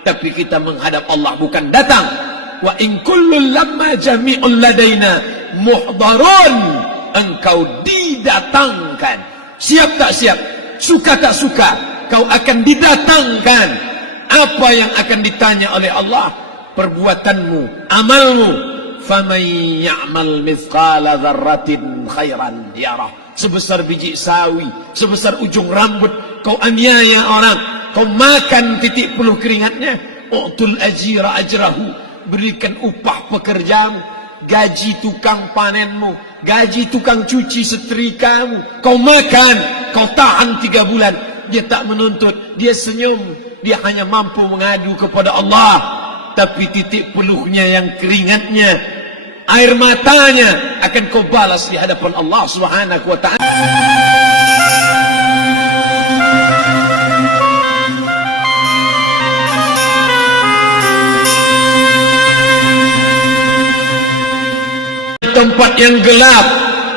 Tapi kita menghadap Allah bukan datang. Wa in kullun lamma jami'un ladaina muhdarun. Engkau didatangkan. Siap tak siap, suka tak suka, kau akan didatangkan. Apa yang akan ditanya oleh Allah? Perbuatanmu, amalmu. Faman ya'mal mithqala dzarratin khairan yarah. Sebesar biji sawi, sebesar ujung rambut, kau aniaya orang, kau makan titik peluh keringatnya. U'tul ajira ajrahu. Berikan upah pekerjamu, gaji tukang panenmu, gaji tukang cuci setrikamu. Kau makan, kau tahan 3 bulan. Dia tak menuntut, dia senyum. Dia hanya mampu mengadu kepada Allah. Tapi titik peluhnya yang keringatnya, air matanya akan kau balas di hadapan Allah Subhanahu wa ta'ala. Tempat yang gelap,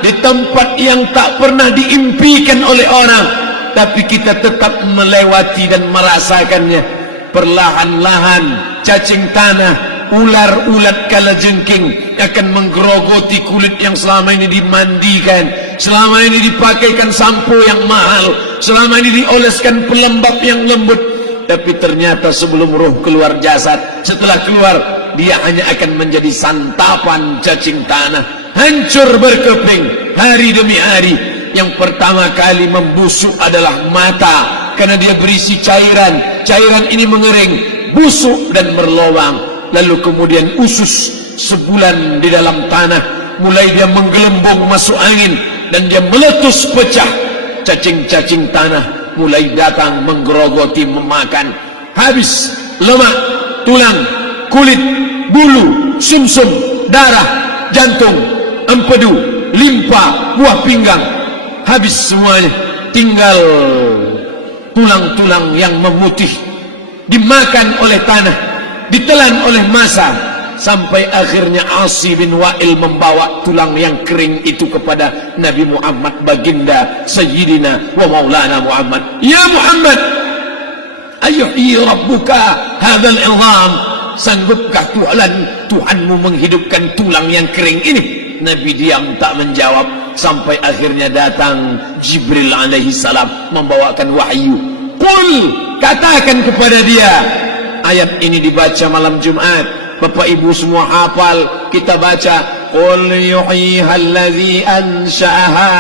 di tempat yang tak pernah diimpikan oleh orang, tapi kita tetap melewati dan merasakannya. Perlahan-lahan cacing tanah, ular-ulat kalajengking akan menggerogoti kulit yang selama ini dimandikan, selama ini dipakaikan sampo yang mahal, selama ini dioleskan pelembab yang lembut. Tapi ternyata sebelum roh keluar jasad, setelah keluar, dia hanya akan menjadi santapan cacing tanah, hancur berkeping hari demi hari. Yang pertama kali membusuk adalah mata, karena dia berisi cairan. Cairan ini mengering, busuk dan berlubang. Lalu kemudian usus sebulan di dalam tanah, mulai dia menggelembung masuk angin dan dia meletus pecah. Cacing-cacing tanah mulai datang menggerogoti, memakan. Habis lemak, tulang, kulit, bulu, sumsum, darah, jantung, empedu, limpa, buah pinggang. Habis semuanya, tinggal tulang-tulang yang memutih, dimakan oleh tanah, ditelan oleh massa, sampai akhirnya Asi bin Wa'il membawa tulang yang kering itu kepada Nabi Muhammad, baginda Sayyidina wa Maulana Muhammad. Ya Muhammad, ayuhyi rabbuka hadzal 'idham. Sanggupkah Tuhanmu menghidupkan tulang yang kering ini? Nabi diam, tak menjawab, sampai akhirnya datang Jibril alaihi salam membawakan wahyu. Qul, katakan kepada dia. Ayat ini dibaca malam Jumat. Bapak Ibu semua hafal, kita baca. Qul yuhyiha alladhi ansha'aha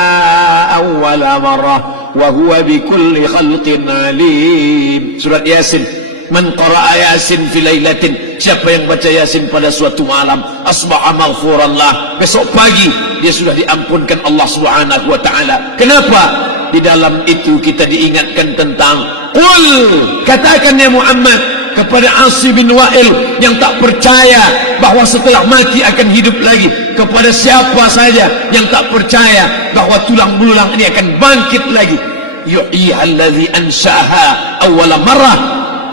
awwala marrah wa huwa bikulli khalqin alim. Surat Yasin. Man qara'a Yasin fi lailatin, siapa yang baca Yasin pada suatu malam, asbaha maghfurallah, besok pagi dia sudah diampunkan Allah Subhanahu wa ta'ala. Kenapa? Di dalam itu kita diingatkan tentang qul, katakan ya Muhammad kepada Asi bin Wa'il yang tak percaya bahwa setelah mati akan hidup lagi, kepada siapa saja yang tak percaya bahwa tulang belulang ini akan bangkit lagi. Yuhyiha alladhi ansha'aha awwala marrah,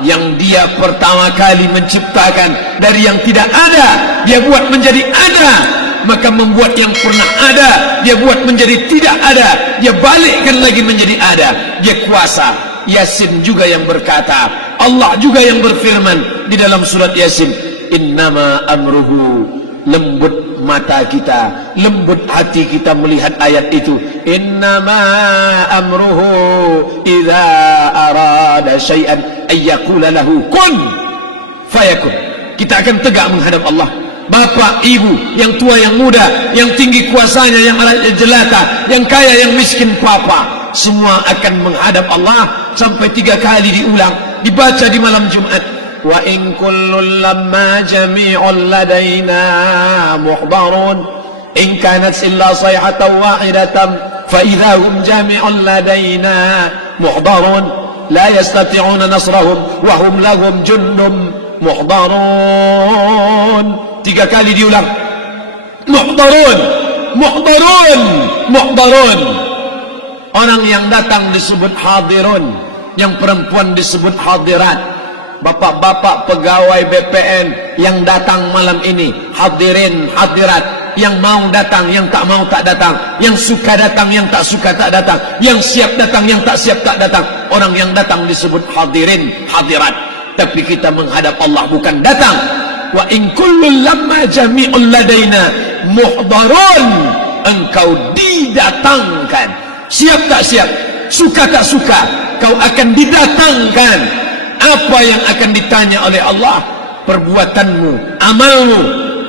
yang dia pertama kali menciptakan dari yang tidak ada, dia buat menjadi ada. Maka membuat yang pernah ada, dia buat menjadi tidak ada, dia balikkan lagi menjadi ada. Dia kuasa. Yasin juga yang berkata, Allah juga yang berfirman di dalam surat Yasin, innama amruhu, lembut mata kita, lembut hati kita melihat ayat itu. Innama amruhu idza arada syai'an ayyaqula lahu kun fayakun. Kita akan tegak menghadap Allah. Bapak, ibu, yang tua, yang muda, yang tinggi kuasanya, yang jelata, yang kaya, yang miskin, papa, semua akan menghadap Allah. Sampai 3 kali diulang, dibaca di malam Jumat. Wa in kullun lamma jami'un ladaina muhdarun in kanat illa sayhatan wahidatan fa idza hum jami'un ladaina muhdarun la yastati'una nasrahum wa hum lahum jundum muhdarun. 3 kali diulang, muhdarun, muhdarun, muhdarun. Orang yang datang disebut hadirun, yang perempuan disebut hadirat. Bapak-bapak pegawai BPN yang datang malam ini, hadirin, hadirat. Yang mau datang, yang tak mau tak datang, yang suka datang, yang tak suka tak datang, yang siap datang, yang tak siap tak datang. Orang yang datang disebut hadirin, hadirat. tapi kita menghadap Allah, bukan datang. Wa in kullun lamma jami'un ladaina muhdarun, engkau didatangkan. Siap tak siap, suka tak suka, kau akan didatangkan. Apa yang akan ditanya oleh Allah? Perbuatanmu, amalmu.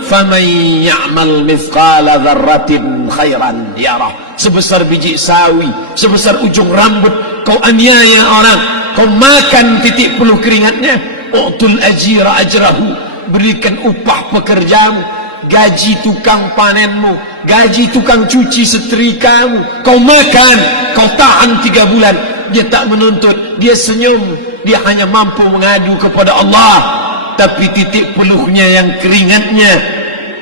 Faman ya'mal mithqala dzarratin khairan yarah. Sebesar biji sawi, sebesar ujung rambut, kau aniaya orang, kau makan titik peluh keringatnya, u'tul ajira ajrahu, berikan upah pekerjamu, gaji tukang panenmu, gaji tukang cuci setrikamu, kau makan, kau tahan 3 bulan, dia tak menuntut, dia senyum, dia hanya mampu mengadu kepada Allah. Tapi titik peluhnya yang keringatnya,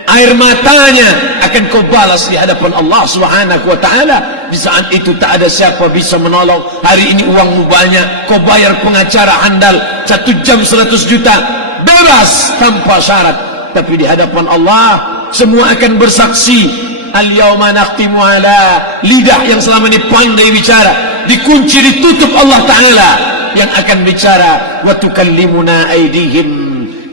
air matanya akan kau balas di hadapan Allah Subhanahu wa ta'ala. Di saat itu tak ada siapa bisa menolong. Hari ini uangmu banyak, kau bayar pengacara handal 1 jam 100 juta, bebas tanpa syarat. Tapi di hadapan Allah semua akan bersaksi. Al-yawma nakhtimu ala, lidah yang selama ini pandai bicara dikunci, ditutup Allah Ta'ala yang akan bicara. Wa tukallimuna aydihim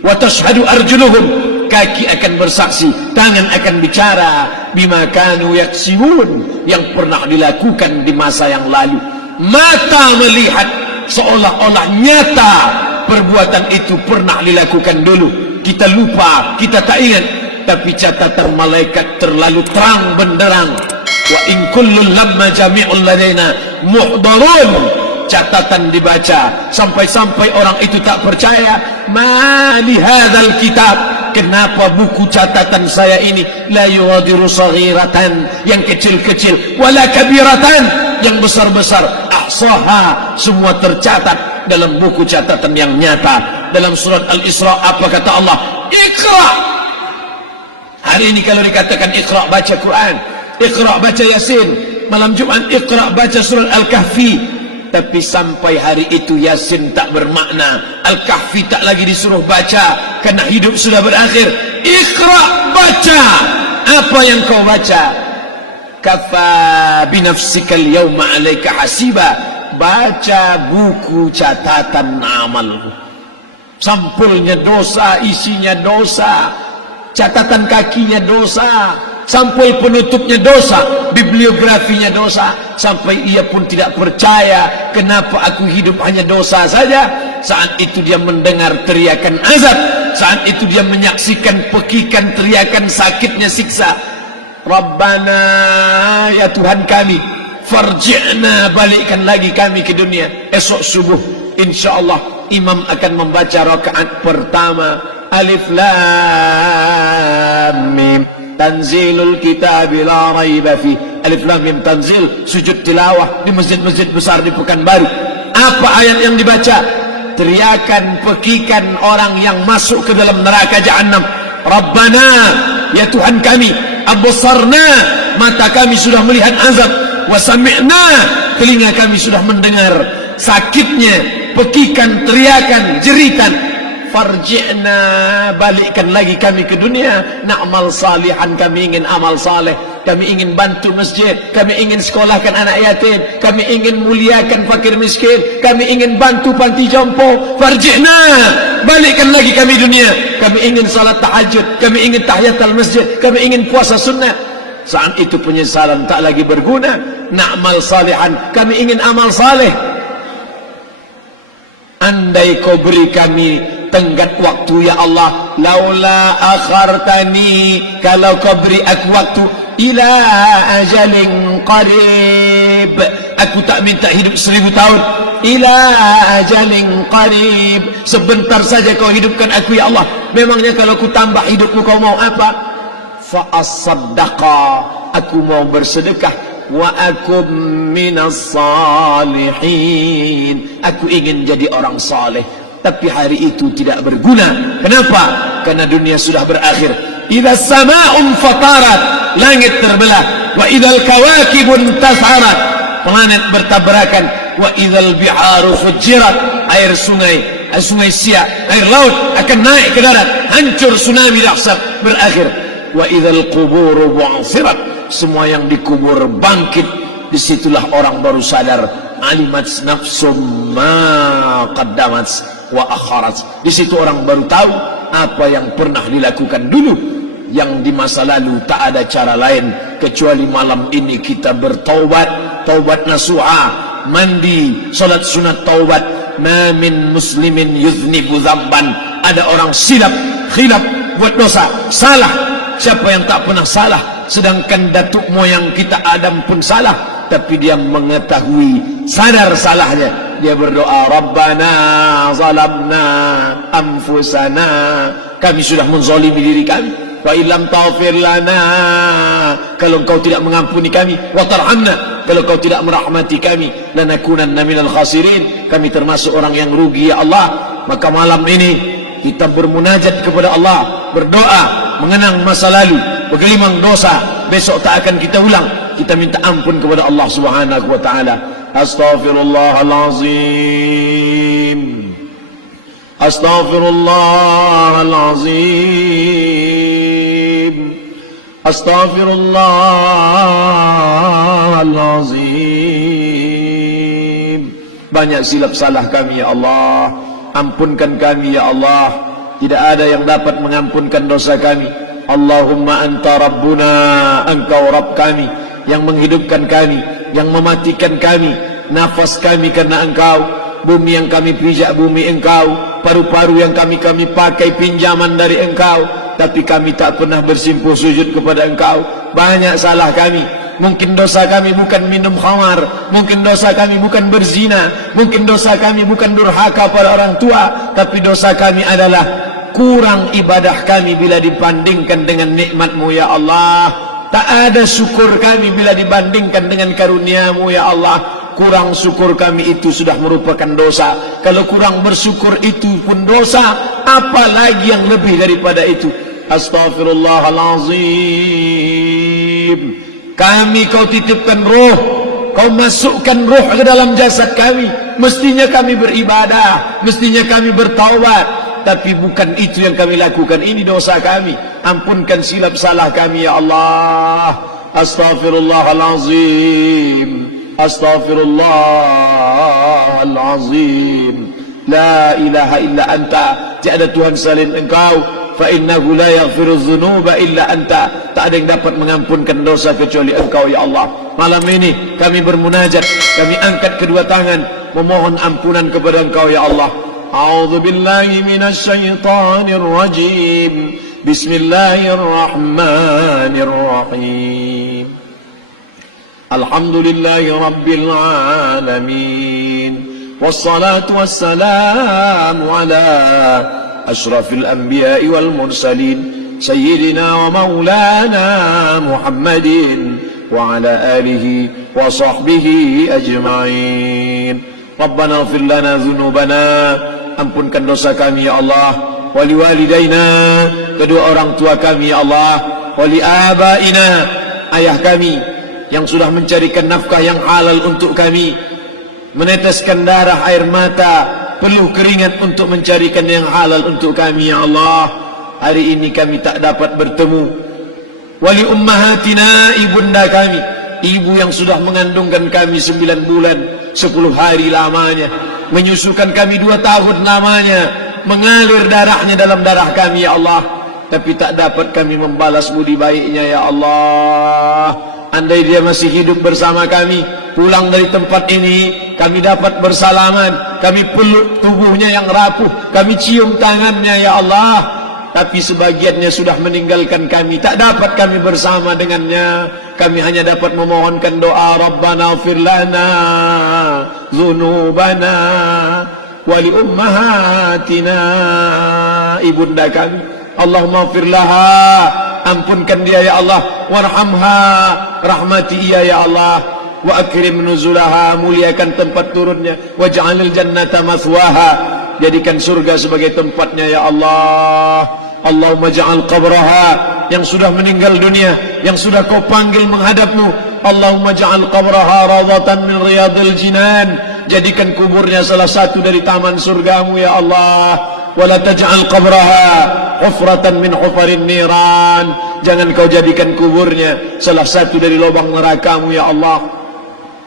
wa tashhadu arjuluhum, kaki akan bersaksi, tangan akan bicara. Bima kanu yaksibun, yang pernah dilakukan di masa yang lalu. Mata melihat seolah-olah nyata perbuatan itu pernah dilakukan dulu. Kita lupa, kita tak ingat, tapi catatan malaikat terlalu terang benderang. Wa in kullun lamma jami'un ladaina muhdarun, catatan dibaca sampai-sampai orang itu tak percaya. Ma li hadzal kitab, kenapa buku catatan saya ini la yughadiru saghiratan, yang kecil-kecil, wala kabiratan, yang besar-besar, ahsaha, semua tercatat dalam buku catatan yang nyata. Dalam surat Al-Isra apa kata Allah? Iqra. Hari ini kalau dikatakan Iqra, baca Quran, Iqra baca Yasin, malam Jumat Iqra baca surat Al-Kahfi. Tapi sampai hari itu Yasin tak bermakna, Al-Kahfi tak lagi disuruh baca, kerana hidup sudah berakhir. Iqra, baca. Apa yang kau baca? Kafa binafsikal yawma alaika hasiba, baca buku catatan amalmu. Sampulnya dosa, isinya dosa, catatan kakinya dosa, sampul penutupnya dosa, bibliografinya dosa. Sampai ia pun tidak percaya, kenapa aku hidup hanya dosa saja. Saat itu dia mendengar teriakan azab, saat itu dia menyaksikan pekikan teriakan sakitnya siksa. Rabbana, ya Tuhan kami, farji'na, balikkan lagi kami ke dunia. Esok subuh insyaallah imam akan membaca rakaat pertama, Alif Lam Mim, tanzilul kitab la raiba fi. Alif Lam Mim tanzil, sujud tilawah di masjid-masjid besar di Pekanbaru. Apa ayat yang dibaca? Teriakan pekikan orang yang masuk ke dalam neraka Jahannam. Rabbana, ya Tuhan kami, absarna, mata kami sudah melihat azab, wa sami'na, telinga kami sudah mendengar sakitnya pekikan, teriakan, jeritan. Farji'na, balikkan lagi kami ke dunia, na'mal salihan, kami ingin amal saleh, kami ingin bantu masjid, kami ingin sekolahkan anak yatim, kami ingin muliakan fakir miskin, kami ingin bantu panti jompo. Farji'na, balikkan lagi kami dunia, kami ingin salat tahajud, kami ingin tahiyatul masjid, kami ingin puasa sunnah. Saat itu penyesalan tak lagi berguna. Na'mal salihan, kami ingin amal saleh. Andai kau beri kami tenggat waktu ya Allah, laula akhartani, kalau kau beri aku waktu, ila ajalin qarib, aku tak minta hidup 1000 tahun, ila ajalin qarib, sebentar saja kau hidupkan aku ya Allah. Memangnya kalau ku tambah hidupmu kau mau apa? Fa as-saddaqa, aku mau bersedekah, wa akum minas salihin, aku ingin jadi orang saleh. Tapi hari itu tidak berguna. Kenapa? Karena dunia sudah berakhir. Idza sama'un fatarat, langit terbelah. Wa idzal kawakibun tasarat, planet bertabrakan. Wa idzal biharu fujirat, air sungai Siak, air laut akan naik ke darat, hancur, tsunami dahsyat berakhir. Wa idzal quburu bu'sirat, semua yang dikubur bangkit. Disitulah orang baru sadar, alimat nafsum ma qaddamat, wa akharat. Di situ orang baru tahu apa yang pernah dilakukan dulu, yang di masa lalu. Tak ada cara lain kecuali malam ini kita bertaubat, taubat nasuha, mandi, salat sunat taubat. Ma min muslimin yuznibu dzamban. Ada orang silap, khilaf, buat dosa, salah. Siapa yang tak pernah salah? Sedangkan datuk moyang kita Adam pun salah, tapi dia mengetahui, sadar salahnya. Dia berdoa, Rabbana zalamna anfusana. Kami sudah menzalimi diri kami. Wa illam taghfir lana, kalau engkau tidak mengampuni kami, wa tarhamna, kalau engkau tidak merahmati kami, lanakunanna minal khasirin, kami termasuk orang yang rugi ya Allah. Maka malam ini kita bermunajat kepada Allah, berdoa, mengenang masa lalu, bergelimang dosa, besok tak akan kita ulang. Kita minta ampun kepada Allah Subhanahu wa taala. Astaghfirullahalazim, astaghfirullahalazim, astaghfirullahalazim. Banyak silap salah kami ya Allah, ampunkan kami ya Allah. Tidak ada yang dapat mengampunkan dosa kami. Allahumma anta rabbuna, engkau Rabb kami, yang menghidupkan kami, yang mematikan kami. Nafas kami karena engkau, bumi yang kami pijak bumi engkau, paru-paru yang kami pakai pinjaman dari engkau, tapi kami tak pernah bersimpuh sujud kepada engkau. Banyak salah kami. Mungkin dosa kami bukan minum khamar, mungkin dosa kami bukan berzina, mungkin dosa kami bukan durhaka pada orang tua, tapi dosa kami adalah kurang ibadah kami bila dibandingkan dengan nikmat-Mu ya Allah. Tak ada syukur kami bila dibandingkan dengan karunia-Mu ya Allah. Kurang syukur kami itu sudah merupakan dosa. Kalau kurang bersyukur itu pun dosa, apalagi yang lebih daripada itu. Astaghfirullahalazim. Kami kau titipkan roh, kau masukkan roh ke dalam jasad kami. Mestinya kami beribadah, mestinya kami bertaubat, tapi bukan itu yang kami lakukan. Ini dosa kami. Ampunkan silap salah kami ya Allah. Astaghfirullahalazim, astaghfirullahalazim. La ilaha illa anta, tiada Tuhan selain engkau. Fa innahu la yaghfiru dzunuba illa anta. Tak ada yang dapat mengampunkan dosa kecuali engkau ya Allah. Malam ini kami bermunajat, kami angkat kedua tangan memohon ampunan kepada engkau ya Allah. A'udzu billahi minasy syaithanir rajim. Bismillahirrahmanirrahim. Alhamdulillahi rabbil alamin. Wassalatu wassalamu ala ashrafil anbiya'i wal mursalin sayyidina wa maulana Muhammadin wa ala alihi wa sahbihi ajma'in. Rabbana ighfir lana dhunubana, ampunkan dosa kami ya Allah. Wali walidaina, kedua orang tua kami ya Allah. Wali abaina, ayah kami yang sudah mencarikan nafkah yang halal untuk kami, meneteskan darah air mata, peluh keringat untuk mencarikan yang halal untuk kami ya Allah. Hari ini kami tak dapat bertemu. Wali ummahatina, ibunda kami, ibu yang sudah mengandungkan kami 9 bulan 10 hari lamanya, menyusukan kami 2 tahun lamanya, mengalir darahnya dalam darah kami ya Allah, tapi tak dapat kami membalas budi baiknya ya Allah. Andai dia masih hidup bersama kami, pulang dari tempat ini, kami dapat bersalaman, kami peluk tubuhnya yang rapuh, kami cium tangannya ya Allah. Tapi sebagiannya sudah meninggalkan kami, tak dapat kami bersama dengannya. Kami hanya dapat memohonkan doa, Rabbana ighfir lana dzunubana wa li ummahatina, ibunda kami. Allahumma ighfir laha, ampunkan dia ya Allah. Warhamha, rahmati ia ya Allah. Wa akrim nuzulaha, muliakan tempat turunnya. Waj'alil jannata mathwaha, jadikan surga sebagai tempatnya ya Allah. Allahumma ja'al qabraha, yang sudah meninggal dunia, yang sudah kau panggil menghadapmu, Allahumma ja'al qabraha rawdatan min riyadil jinan, jadikan kuburnya salah satu dari taman surgamu ya Allah. Wala taj'al qabraha hufratan min hufarin niran, jangan kau jadikan kuburnya salah satu dari lubang nerakamu ya Allah.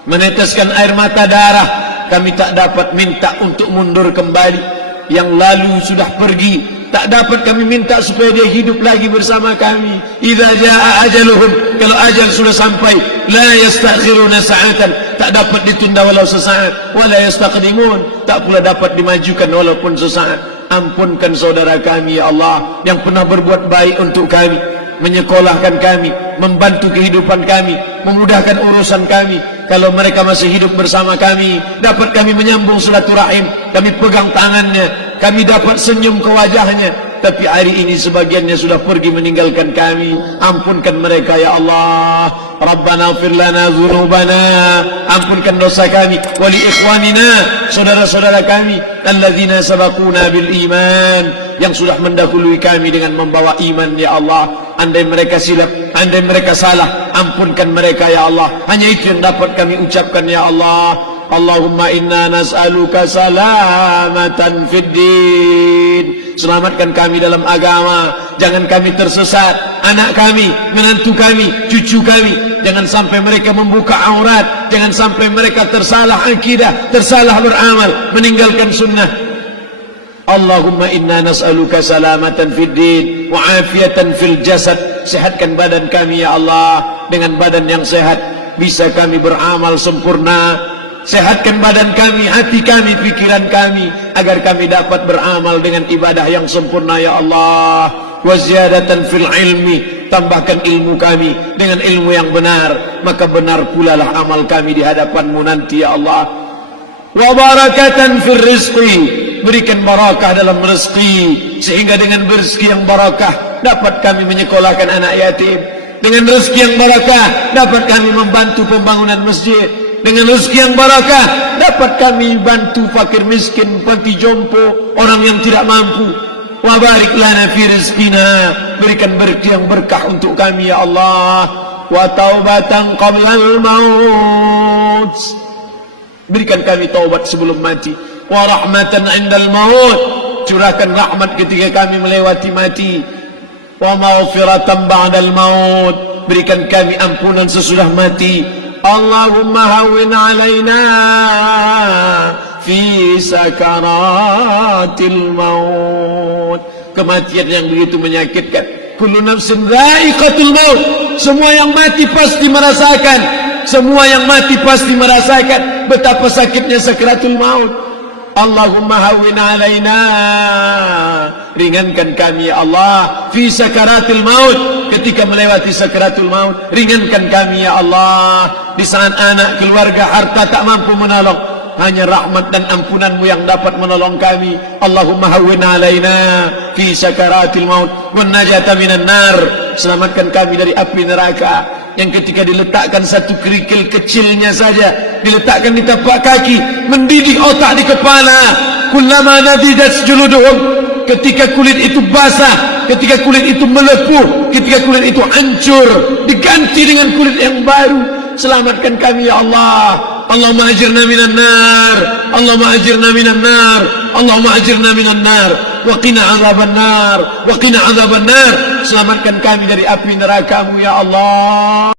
Meneteskan air mata darah, kami tak dapat minta untuk mundur kembali. yang lalu sudah pergi, tak dapat kami minta supaya dia hidup lagi bersama kami. Idza jaa ajaluhum, kalau ajal sudah sampai, la yastakhiruna sa'atan, tak dapat ditunda walau sesaat, wa la yastaqdimun, tak pula dapat dimajukan walaupun sesaat. Ampunkan saudara kami ya Allah yang pernah berbuat baik untuk kami, menyekolahkan kami, membantu kehidupan kami, memudahkan urusan kami. Kalau mereka masih hidup bersama kami, dapat kami menyambung silaturahim, kami pegang tangannya, kami dapat senyum ke wajahnya. Tapi hari ini sebagiannya sudah pergi meninggalkan kami. Ampunkan mereka ya Allah. Rabbana ighfir lana dzunubana, ampunkan dosa kami, wa li ikhwanina, saudara-saudara kami, alladzina sabaquna bil iman, yang sudah mendahului kami dengan membawa iman ya Allah. Andai mereka silap, andai mereka salah, ampunkan mereka ya Allah. Hanya itu yang dapat kami ucapkan ya Allah. Allahumma inna nas'aluka salamatan fid din, selamatkan kami dalam agama, jangan kami tersesat, anak kami, menantu kami, cucu kami, jangan sampai mereka membuka aurat, jangan sampai mereka tersalah akidah, tersalah beramal, meninggalkan sunnah. Allahumma inna nas'aluka salamatan fid din wa afiatan fil jasad, sehatkan badan kami ya Allah, dengan badan yang sehat bisa kami beramal sempurna. Sehatkan badan kami, hati kami, pikiran kami, agar kami dapat beramal dengan ibadah yang sempurna ya Allah. Wa ziyadatan fil ilmi, tambahkan ilmu kami dengan ilmu yang benar, maka benar pula lah amal kami di hadapan-Mu nanti ya Allah. Wa barakatan fil rizqi, berikan barakah dalam rezeki, sehingga dengan rezeki yang barakah dapat kami menyekolahkan anak yatim. Dengan rezeki yang barakah dapat kami membantu pembangunan masjid. Dengan rezeki yang barakah dapat kami bantu fakir miskin, panti jompo, orang yang tidak mampu. Wa barik lana fi rizqina, berikan rezeki yang berkah untuk kami ya Allah. Wa taubatan qablal maut, berikan kami taubat sebelum mati. Wa rahmatan indal maut, curahkan rahmat ketika kami melewati mati. Wa maghfiratan ba'dal maut, berikan kami ampunan sesudah mati. Allahumma hawwin alaina fi sakaratil maut, kematian yang begitu menyakitkan. Kullu nafsin dha'iqatul maut, semua yang mati pasti merasakan, semua yang mati pasti merasakan betapa sakitnya sakaratul maut. Allahumma hawwin alaina, ringankan kami ya Allah, fi sakaratil maut, ketika melewati sakaratul maut, ringankan kami ya Allah. Di saat anak, keluarga, harta tak mampu menolong, hanya rahmat dan ampunan-Mu yang dapat menolong kami. Allahumma hawwin alaina fi sakaratil maut wan najata minan nar, selamatkan kami dari api neraka yang ketika diletakkan satu kerikil kecilnya saja, diletakkan di tapak kaki, mendidih otak di kepala. Kullama nadidat juluduhum, ketika kulit itu basah, ketika kulit itu melepuh, ketika kulit itu hancur, diganti dengan kulit yang baru. Selamatkan kami ya Allah. Allahumma ajirna minan nar, Allahumma ajirna minan nar, Allahumma ajirna minan nar, wa qina azaban nar, wa qina azaban nar. Selamatkan kami dari api neraka-Mu ya Allah.